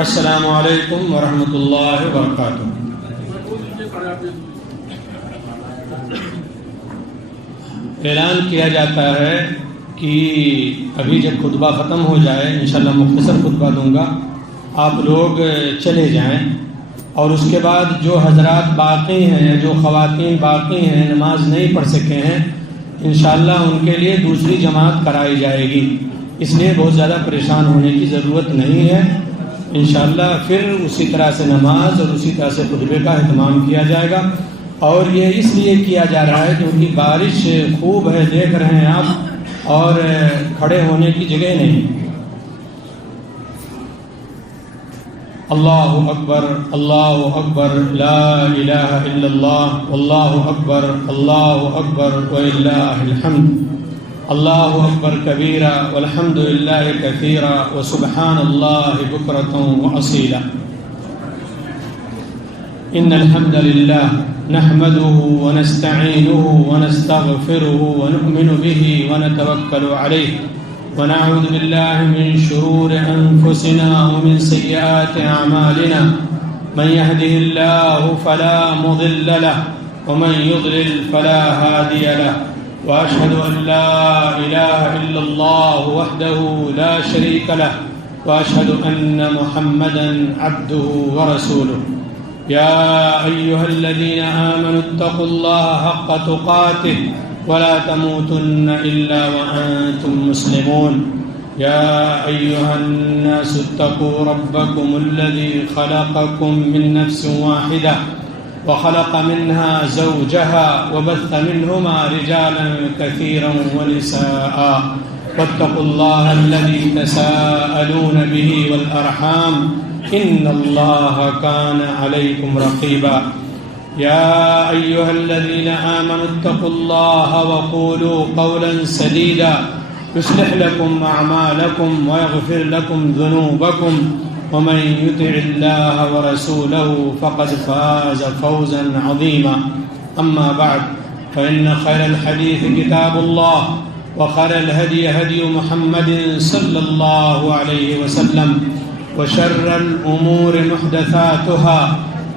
السلام علیکم ورحمۃ اللہ وبرکاتہ۔ اعلان کیا جاتا ہے کہ ابھی جب خطبہ ختم ہو جائے انشاءاللہ مختصر خطبہ دوں گا، آپ لوگ چلے جائیں، اور اس کے بعد جو حضرات باقی ہیں، جو خواتین باقی ہیں نماز نہیں پڑھ سکے ہیں، انشاءاللہ ان کے لیے دوسری جماعت کرائی جائے گی، اس لیے بہت زیادہ پریشان ہونے کی ضرورت نہیں ہے۔ انشاءاللہ پھر اسی طرح سے نماز اور اسی طرح سے خطبے کا اہتمام کیا جائے گا، اور یہ اس لیے کیا جا رہا ہے کیونکہ بارش خوب ہے، دیکھ رہے ہیں آپ، اور کھڑے ہونے کی جگہ نہیں۔ اللہ اکبر اللہ اکبر لا الہ الا اللہ واللہ اکبر اللہ اکبر وللہ الحمد، اللہ اکبر کبیرا والحمد للہ کثیرا وسبحان اللہ بکرۃ واصیلا۔ ان الحمد للہ نحمده ونستعینه ونستغفره ونؤمن به ونتوکل علیہ ونعوذ بالله من شرور أنفسنا ومن سيئات أعمالنا، من يهده الله فلا مضل له ومن يضلل فلا هادي له، وأشهد أن لا إله إلا الله وحده لا شريك له، وأشهد أن محمدا عبده ورسوله۔ يا أيها الذين آمنوا اتقوا الله حق تقاته ولا تموتن إلا وأنتم مسلمون۔ يا أيها الناس اتقوا ربكم الذي خلقكم من نفس واحدة وخلق منها زوجها وبث منهما رجالا كثيرا ونساء، واتقوا الله الذي تساءلون به والأرحام إن الله كان عليكم رقيبا۔ يا أيها الذين آمنوا اتقوا الله وقولوا قولا سديدا يصلح لكم أعمالكم ويغفر لكم ذنوبكم، ومن يطع الله ورسوله فقد فاز فوزا عظيما۔ أما بعد فإن خير الحديث كتاب الله، وخير الهدي هدي محمد صلى الله عليه وسلم، وشر الأمور محدثاتها،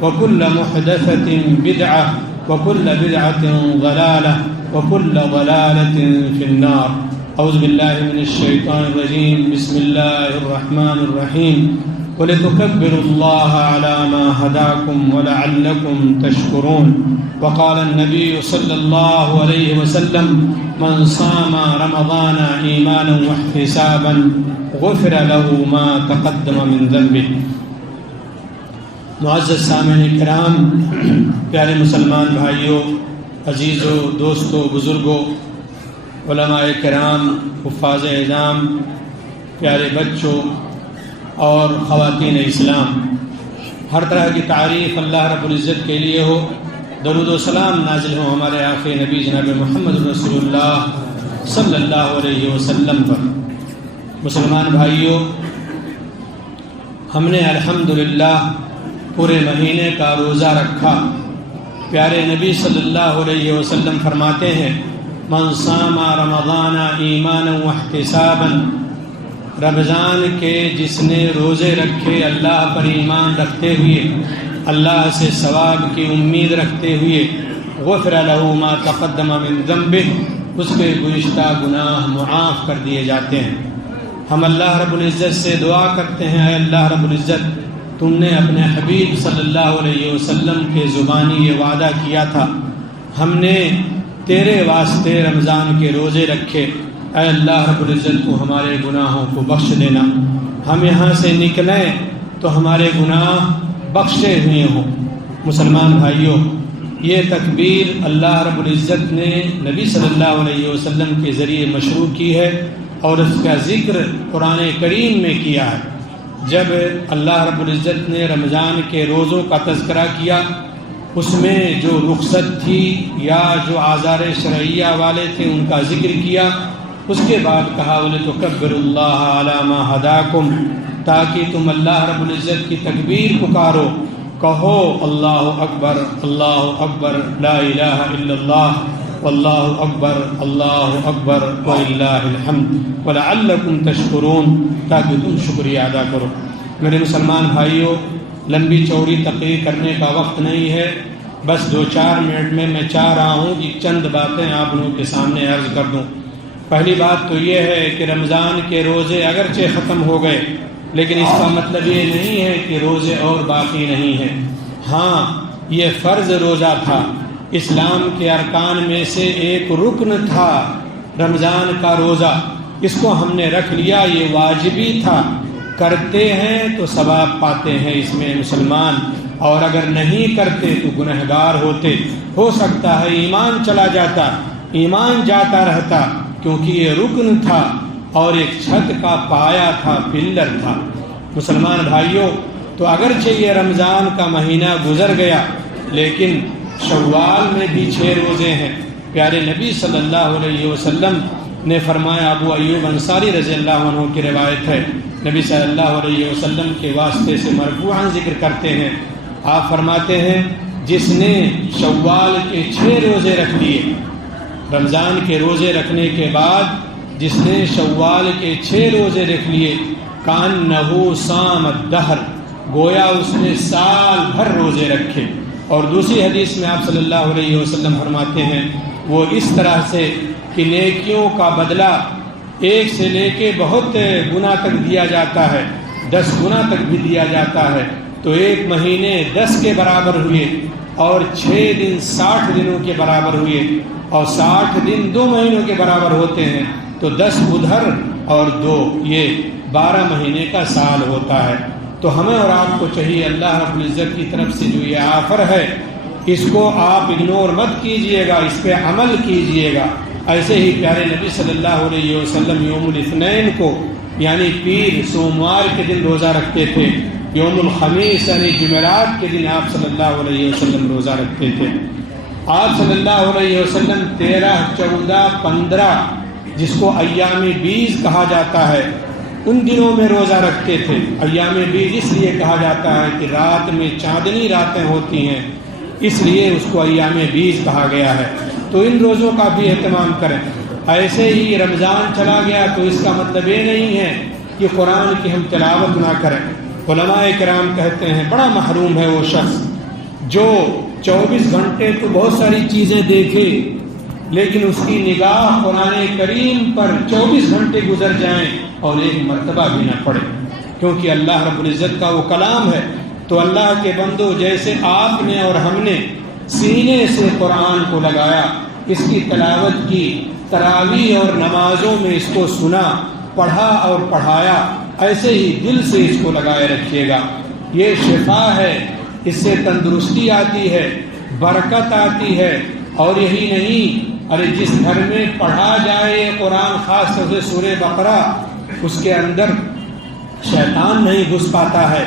وكل محدثة بدعة، وكل بدعة ضلالة، وكل ضلالة في النار۔ أعوذ بالله من الشيطان الرجيم، بسم الله الرحمن الرحيم، ولتكبروا الله على ما هداكم ولعلكم تشكرون۔ وقال النبي صلى الله عليه وسلم، من صام رمضان إيمانا واحتسابا غفر له ما تقدم من ذنبه۔ معزز سامعین کرام، پیارے مسلمان بھائیوں، عزیزوں، دوستوں، بزرگوں، علماء کرام، حفاظ اعظام، پیارے بچوں اور خواتین اسلام، ہر طرح کی تعریف اللہ رب العزت کے لیے ہو، درود و سلام نازل ہو ہمارے آخری نبی جناب محمد رسول اللہ صلی اللہ علیہ وسلم پر۔ مسلمان بھائیوں، ہم نے الحمدللہ پورے مہینے کا روزہ رکھا۔ پیارے نبی صلی اللہ علیہ وسلم فرماتے ہیں، من صام رمضان ایمانا واحتسابا، رمضان کے جس نے روزے رکھے اللہ پر ایمان رکھتے ہوئے، اللہ سے ثواب کی امید رکھتے ہوئے، غفر له ما تقدم من ذنبہ، اس کے گزشتہ گناہ معاف کر دیے جاتے ہیں۔ ہم اللہ رب العزت سے دعا کرتے ہیں، اے اللہ رب العزت، تم نے اپنے حبیب صلی اللہ علیہ وسلم کے زبانی یہ وعدہ کیا تھا، ہم نے تیرے واسطے رمضان کے روزے رکھے، اے اللہ رب العزت کو ہمارے گناہوں کو بخش دینا، ہم یہاں سے نکلیں تو ہمارے گناہ بخشے ہوئے ہوں۔ مسلمان بھائیوں، یہ تکبیر اللہ رب العزت نے نبی صلی اللہ علیہ وسلم کے ذریعے مشروع کی ہے، اور اس کا ذکر قرآن کریم میں کیا ہے۔ جب اللہ رب العزت نے رمضان کے روزوں کا تذکرہ کیا، اس میں جو رخصت تھی یا جو آزار شرعیہ والے تھے ان کا ذکر کیا، اس کے بعد کہا وَلِتُكَبِّرُوا اللَّهَ عَلَى مَا هَدَاكُمْ، تاکہ تم اللہ رب العزت کی تکبیر پکارو، کہو اللہ اکبر اللہ اکبر لا الہ الا اللہ واللہ اکبر اللہ اکبر وللہ الحمد ولعلکم تشکرون، تاکہ تم شکریہ ادا کرو۔ میرے مسلمان بھائیوں، لمبی چوڑی تقریر کرنے کا وقت نہیں ہے، بس 2-4 منٹ میں چاہ رہا ہوں کہ چند باتیں آپ لوگوں کے سامنے عرض کر دوں۔ پہلی بات تو یہ ہے کہ رمضان کے روزے اگرچہ ختم ہو گئے، لیکن اس کا مطلب یہ نہیں ہے کہ روزے اور باقی نہیں ہیں۔ ہاں، یہ فرض روزہ تھا، اسلام کے ارکان میں سے ایک رکن تھا رمضان کا روزہ، اس کو ہم نے رکھ لیا، یہ واجبی تھا، کرتے ہیں تو ثواب پاتے ہیں اس میں مسلمان، اور اگر نہیں کرتے تو گنہگار ہوتے۔ ہو سکتا ہے ایمان چلا جاتا، ایمان جاتا رہتا، کیونکہ یہ رکن تھا اور ایک چھت کا پایا تھا، پلر تھا۔ مسلمان بھائیوں، تو اگرچہ یہ رمضان کا مہینہ گزر گیا، لیکن شوال میں بھی 6 روزے ہیں۔ پیارے نبی صلی اللہ علیہ وسلم نے فرمایا، ابو ایوب انصاری رضی اللہ عنہ کی روایت ہے، نبی صلی اللہ علیہ وسلم کے واسطے سے مرفوعاً ذکر کرتے ہیں، آپ فرماتے ہیں جس نے شوال کے 6 روزے رکھ لیے، رمضان کے روزے رکھنے کے بعد جس نے شوال کے 6 روزے رکھ لیے، کانہو صام الدہر، گویا اس نے سال بھر روزے رکھے۔ اور دوسری حدیث میں آپ صلی اللہ علیہ وسلم فرماتے ہیں، وہ اس طرح سے کہ نیکیوں کا بدلہ 1 سے لے کے بہت گنا تک دیا جاتا ہے، 10 گنا تک بھی دیا جاتا ہے، تو 1 مہینے 10 کے برابر ہوئے، اور 6 دن 60 دنوں کے برابر ہوئے، اور 60 دن 2 مہینوں کے برابر ہوتے ہیں، تو 10 ادھر اور 2 یہ 12 مہینے کا سال ہوتا ہے۔ تو ہمیں اور آپ کو چاہیے اللہ رب العزت کی طرف سے جو یہ آفر ہے، اس کو آپ اگنور مت کیجئے گا، اس پہ عمل کیجئے گا۔ ایسے ہی پیارے نبی صلی اللہ علیہ وسلم یوم الاثنین کو یعنی پیر سوموار کے دن روزہ رکھتے تھے، یوم الخمیس یعنی جمعرات کے دن آپ صلی اللہ علیہ وسلم روزہ رکھتے تھے۔ آپ صلی اللہ علیہ وسلم 13، 14، 15 جس کو ایام بیز کہا جاتا ہے، ان دنوں میں روزہ رکھتے تھے۔ ایام بیز اس لیے کہا جاتا ہے کہ رات میں چاندنی راتیں ہوتی ہیں، اس لیے اس کو ایام بیز کہا گیا ہے، تو ان روزوں کا بھی اہتمام کریں۔ ایسے ہی رمضان چلا گیا تو اس کا مطلب یہ نہیں ہے کہ قرآن کی ہم تلاوت نہ کریں۔ علماء کرام کہتے ہیں بڑا محروم ہے وہ شخص جو 24 گھنٹے تو بہت ساری چیزیں دیکھے، لیکن اس کی نگاہ قرآن کریم پر 24 گھنٹے گزر جائیں اور ایک مرتبہ بھی نہ پڑے، کیونکہ اللہ رب العزت کا وہ کلام ہے۔ تو اللہ کے بندو، جیسے آپ نے اور ہم نے سینے سے قرآن کو لگایا، اس کی تلاوت کی، تراویح اور نمازوں میں اس کو سنا، پڑھا اور پڑھایا، ایسے ہی دل سے اس کو لگائے رکھیے گا۔ یہ شفا ہے، اس سے تندرستی آتی ہے، برکت آتی ہے۔ اور یہی نہیں، ارے جس گھر میں پڑھا جائے قرآن، خاص طور سے سورہ بقرہ، اس کے اندر شیطان نہیں گھس پاتا ہے،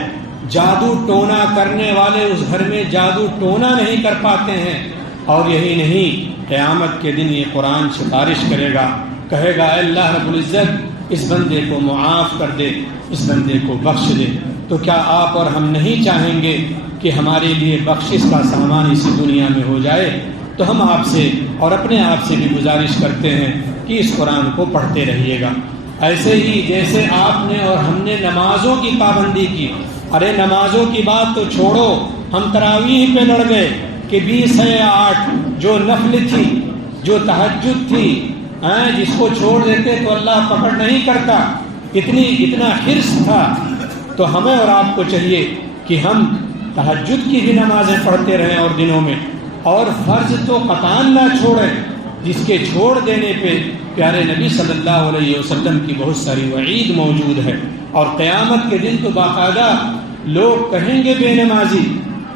جادو ٹونا کرنے والے اس گھر میں جادو ٹونا نہیں کر پاتے ہیں۔ اور یہی نہیں، قیامت کے دن یہ قرآن سفارش کرے گا، کہے گا اے اللہ رب العزت اس بندے کو معاف کر دے، اس بندے کو بخش دے۔ تو کیا آپ اور ہم نہیں چاہیں گے کہ ہمارے لیے بخشش کا سامان اسی دنیا میں ہو جائے؟ تو ہم آپ سے اور اپنے آپ سے بھی گزارش کرتے ہیں کہ اس قرآن کو پڑھتے رہیے گا۔ ایسے ہی جیسے آپ نے اور ہم نے نمازوں کی پابندی کی، ارے نمازوں کی بات تو چھوڑو، ہم تراویح پہ لڑ گئے کہ 20 ہے یا 8، جو نفل تھی، جو تہجد تھی، جس کو چھوڑ دیتے تو اللہ پکڑ نہیں کرتا، اتنا حرص تھا۔ تو ہمیں اور آپ کو چاہیے کہ ہم تہجد کی بھی نمازیں پڑھتے رہیں اور دنوں میں، اور فرض تو قطعاً نہ چھوڑیں، جس کے چھوڑ دینے پہ پیارے نبی صلی اللہ علیہ وسلم کی بہت ساری وعید موجود ہے۔ اور قیامت کے دن تو باقاعدہ لوگ کہیں گے بے نمازی،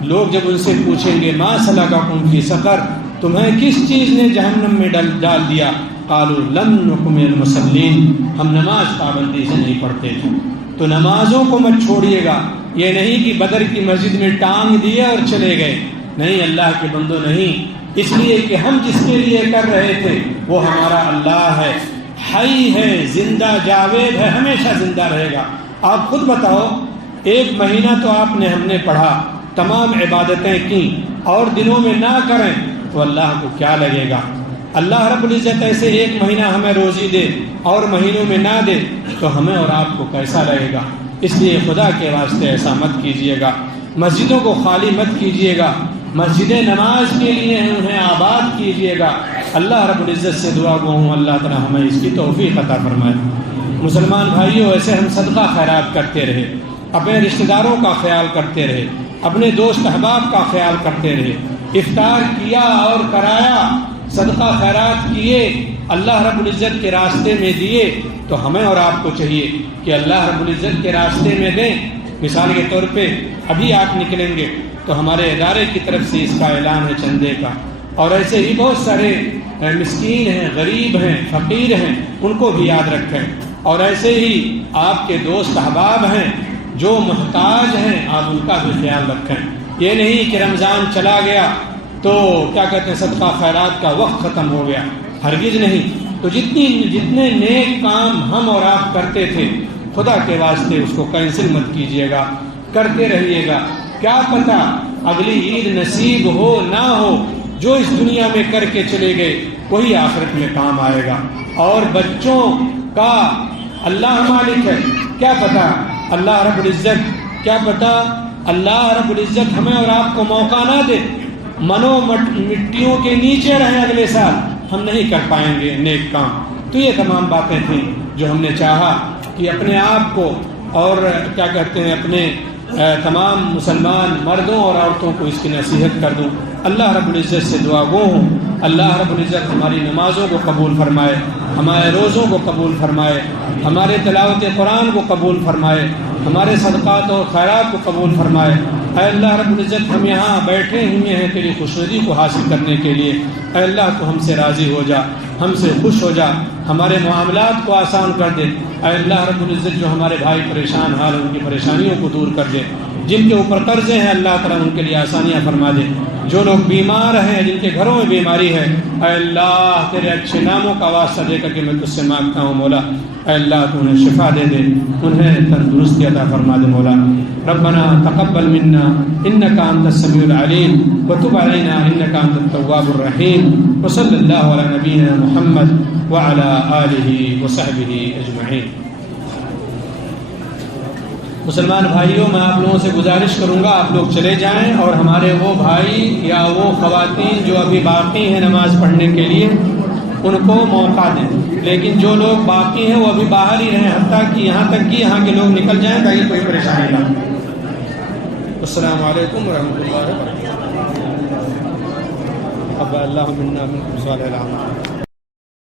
لوگ جب ان سے پوچھیں گے ما سلککم فی سقر، تمہیں کس چیز نے جہنم میں ڈال دیا؟ قالوا لم نک من المصلین، ہم نماز پابندی سے نہیں پڑھتے تھے۔ تو نمازوں کو مت چھوڑیے گا، یہ نہیں کہ بدر کی مسجد میں ٹانگ دیے اور چلے گئے، نہیں اللہ کے بندو نہیں، اس لیے کہ ہم جس کے لیے کر رہے تھے وہ ہمارا اللہ ہے، حی ہے، زندہ جاوید ہے، ہمیشہ زندہ رہے گا۔ آپ خود بتاؤ، 1 مہینہ تو آپ نے ہم نے پڑھا، تمام عبادتیں کی، اور دنوں میں نہ کریں تو اللہ کو کیا لگے گا؟ اللہ رب العزت ایسے 1 مہینہ ہمیں روزی دے اور مہینوں میں نہ دے تو ہمیں اور آپ کو کیسا لگے گا؟ اس لیے خدا کے واسطے ایسا مت کیجیے گا، مسجدوں کو خالی مت کیجیے گا، مسجد نماز کے لیے انہیں آباد کیجیے گا۔ اللہ رب العزت سے دعا گو ہوں اللہ تعالیٰ ہمیں اس کی توفیق عطا فرمائے۔ مسلمان بھائیوں، ایسے ہم صدقہ خیرات کرتے رہے، اپنے رشتہ داروں کا خیال کرتے رہے، اپنے دوست احباب کا خیال کرتے رہے، افطار کیا اور کرایا، صدقہ خیرات کیے، اللہ رب العزت کے راستے میں دیے، تو ہمیں اور آپ کو چاہیے کہ اللہ رب العزت کے راستے میں دیں۔ مثال کے طور پہ ابھی آپ نکلیں گے تو ہمارے ادارے کی طرف سے اس کا اعلان ہے چندے کا، اور ایسے ہی بہت سارے مسکین ہیں، غریب ہیں، فقیر ہیں، ان کو بھی یاد رکھیں۔ اور ایسے ہی آپ کے دوست احباب ہیں جو محتاج ہیں، آپ ان کا بھی خیال رکھیں۔ یہ نہیں کہ رمضان چلا گیا تو کیا کہتے ہیں صدقہ خیرات کا وقت ختم ہو گیا، ہرگز نہیں۔ تو جتنے نیک کام ہم اور آپ کرتے تھے، خدا کے واسطے اس کو کینسل مت کیجیے گا، کرتے رہیے گا۔ کیا پتہ اگلی عید نصیب ہو نہ ہو، جو اس دنیا میں کر کے چلے گئے وہی آخرت میں کام آئے گا۔ اور بچوں کا اللہ مالک ہے، کیا پتہ اللہ رب العزت، کیا پتہ اللہ رب العزت ہمیں اور آپ کو موقع نہ دے، مٹیوں کے نیچے رہیں، اگلے سال ہم نہیں کر پائیں گے نیک کام۔ تو یہ تمام باتیں تھیں جو ہم نے چاہا کہ اپنے آپ کو اور کیا کہتے ہیں اپنے تمام مسلمان مردوں اور عورتوں کو اس کی نصیحت کر دوں۔ اللہ رب العزت سے دعا گو ہوں اللہ رب العزت ہماری نمازوں کو قبول فرمائے، ہمارے روزوں کو قبول فرمائے، ہمارے تلاوت قرآن کو قبول فرمائے، ہمارے صدقات اور خیرات کو قبول فرمائے۔ اے اللہ رب العزت، ہم یہاں بیٹھے ہوئے ہیں تیری خوشنودی کو حاصل کرنے کے لیے۔ اے اللہ تو ہم سے راضی ہو جا، ہم سے خوش ہو جا، ہمارے معاملات کو آسان کر دے۔ اے اللہ رب العزت، جو ہمارے بھائی پریشان حال ان کی پریشانیوں کو دور کر دے، جن کے اوپر قرضے ہیں اللہ تعالیٰ ان کے لیے آسانیاں فرما دے، جو لوگ بیمار ہیں، جن کے گھروں میں بیماری ہے، اے اللہ تیرے اچھے ناموں کا واسطہ دے کر کے میں تجھ سے مانگتا ہوں مولا، اے اللہ تو انہیں شفا دے دے، انہیں تندرستی عطا فرما دے مولا۔ ربنا تقبل منا انك انت السميع العليم وتب علينا انك انت التواب الرحيم وصلى الله على نبينا محمد وعلى آله وصحبه اجمعين۔ مسلمان بھائیوں، میں آپ لوگوں سے گزارش کروں گا آپ لوگ چلے جائیں اور ہمارے وہ بھائی یا وہ خواتین جو ابھی باقی ہیں نماز پڑھنے کے لیے ان کو موقع دیں، لیکن جو لوگ باقی ہیں وہ ابھی باہر ہی رہیں، حتیٰ کہ یہاں تک کہ یہاں کے لوگ نکل جائیں تاکہ کوئی پریشانی نہ ہو۔ السلام علیکم ورحمۃ اللہ وبرکاتہ۔ اب اللہ منا منکم صالح العمل۔